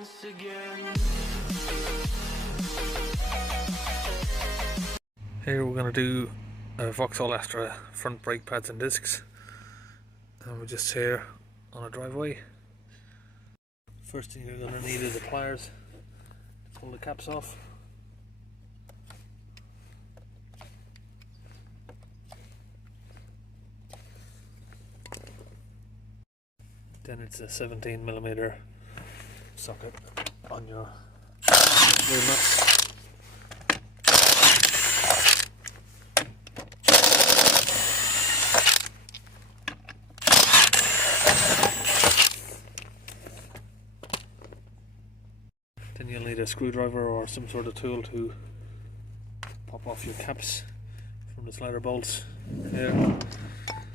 once again. Here we're going to do a Vauxhall Astra front brake pads and discs, and we're just here on a driveway. First thing you're going to need is the pliers to pull the caps off. Then it's a 17mm socket on your wheel nuts. Then you'll need a screwdriver or some sort of tool to pop off your caps from the slider bolts here.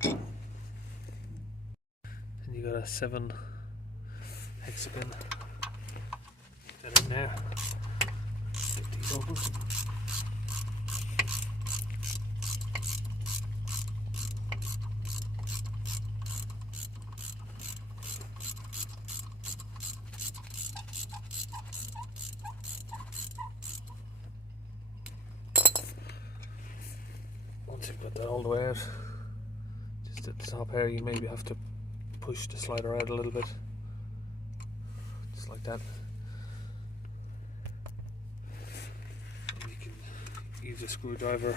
And you got a 7 hexagon. Get that in there. Get these open. Once you've got that all the way out, just at the top here, you maybe have to push the slider out a little bit, just like that. And you can use a screwdriver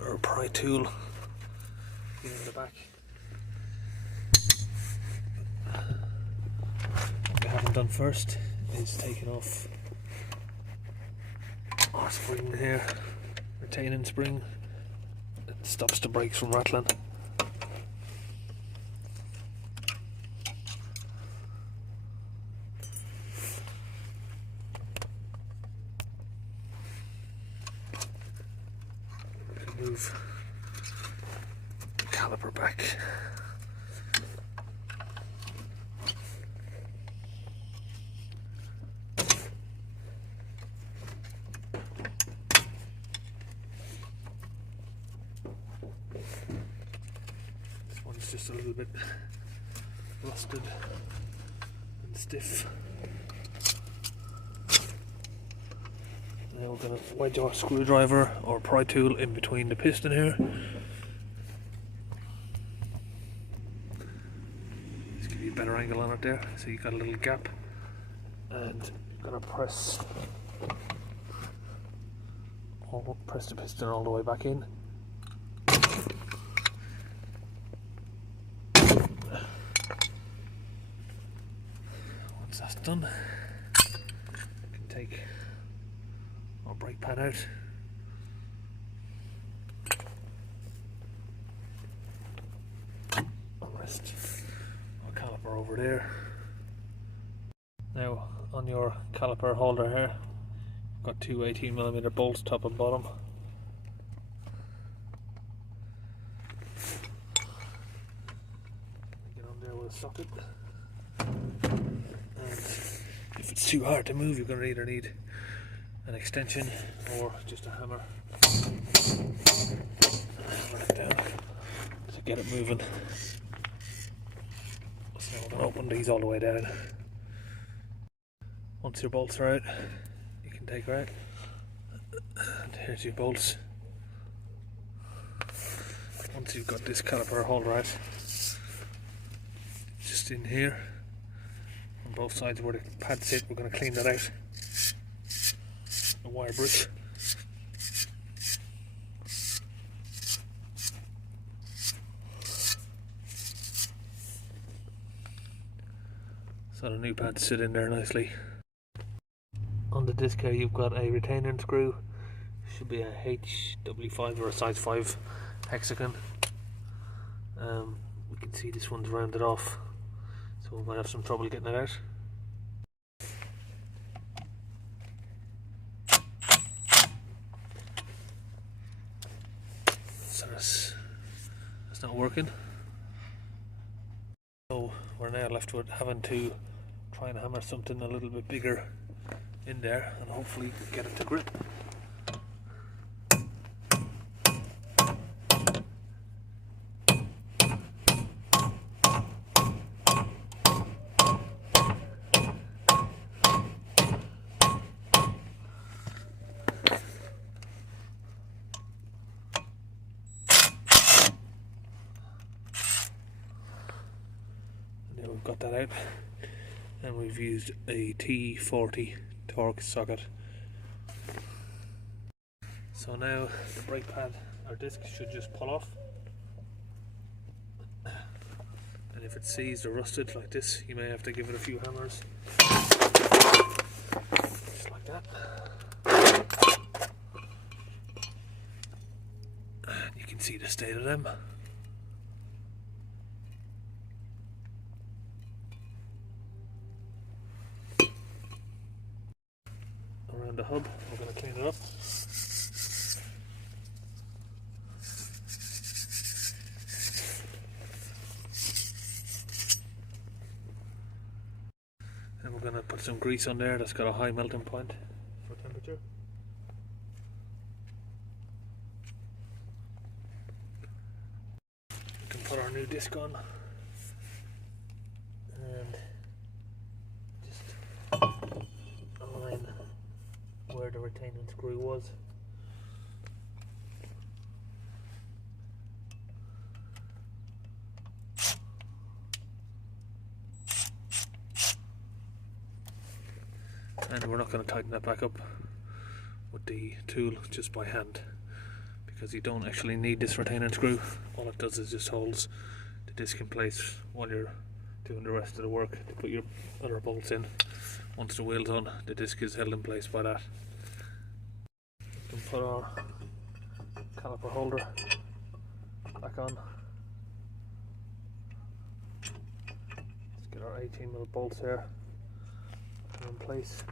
or a pry tool in the back. What we haven't done first is taking off our spring here, retaining spring. It stops the brakes from rattling. Move the caliper back. This one's just a little bit rusted and stiff. Now we're going to wedge our screwdriver or pry tool in between the piston here. Just give you a better angle on it there, so you've got a little gap. And you're going to press the piston all the way back in. Once that's done, you can take our brake pad out. And rest our caliper over there. Now on your caliper holder here, I've got two 18mm bolts, top and bottom. Get on there with a socket. And if it's too hard to move, you're going to either need an extension or just a hammer. Hammer it down to get it moving. So I'm going to open these all the way down. Once your bolts are out, you can take her out. And here's your bolts. Once you've got this caliper holder out, just in here on both sides where the pads sit, we're going to clean that out. A wire brush. So the new pads sit in there nicely. On the disc here you've got a retaining screw. Should be a HW5 or a size 5 hexagon. We can see this one's rounded off, so we might have some trouble getting it out. So that's not working. So we're now left with having to try and hammer something a little bit bigger in there and hopefully get it to grip. we've got that out, and we've used a T40 torque socket. So now the brake pad or disc should just pull off, and if it's seized or rusted like this, you may have to give it a few hammers, just like that. And you can see the state of them. Around the hub, we're going to clean it up. And we're going to put some grease on there that's got a high melting point for temperature. We can put our new disc on and just align where the retaining screw was. And we're not going to tighten that back up with the tool, just by hand, because you don't actually need this retaining screw. All it does is just holds the disc in place while you're doing the rest of the work to put your other bolts in. Once the wheel's on, the disc is held in place by that. We can put our caliper holder back on. Let's get our 18mm bolts here in place.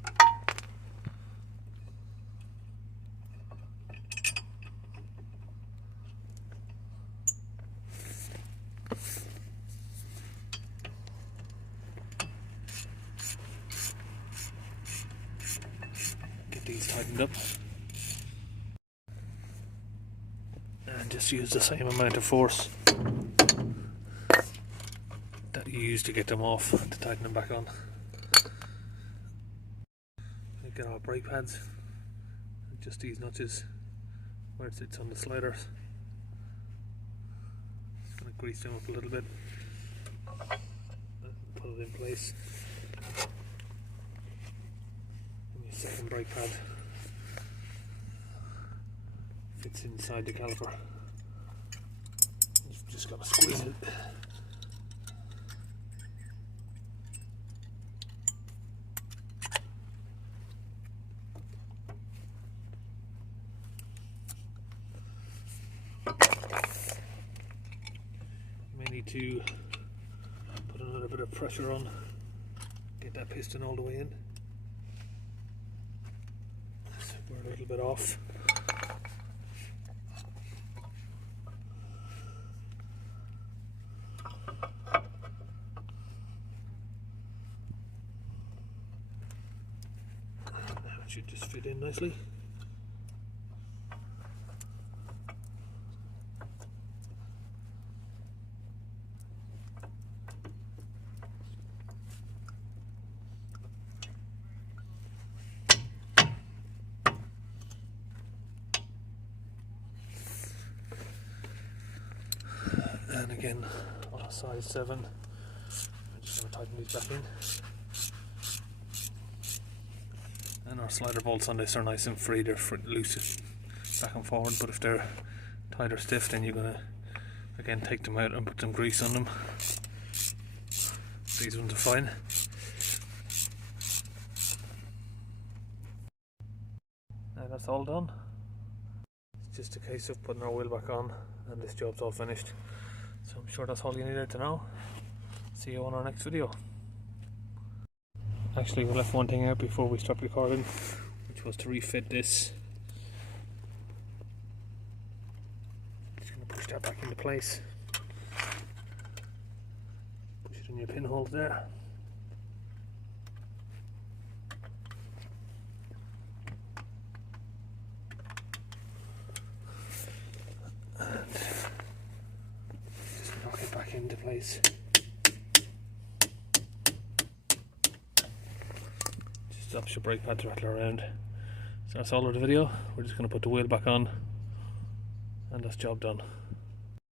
Get these tightened up and just use the same amount of force that you used to get them off to tighten them back on. Get our brake pads, just these notches where it sits on the sliders. Just going to grease them up a little bit, put it in place. And your second brake pad fits inside the caliper. You've just got to squeeze it. Need to put a little bit of pressure on, get that piston all the way in. So we're a little bit off. Now it should just fit in nicely. And again on a size 7, I'm just going to tighten these back in. And our slider bolts on this are nice and free, they're loose back and forward, but if they're tight or stiff, then you're going to again take them out and put some grease on them. These ones are fine. Now that's all done. It's just a case of putting our wheel back on and this job's all finished. So I'm sure that's all you needed to know. See you on our next video. Actually, we left one thing out before we stopped recording, which was to refit this. Just going to push that back into place. Push it in your pinholes there. And just knock it back into place. Just stops your brake pad to rattle around. So that's all of the video. We're just going to put the wheel back on and that's job done.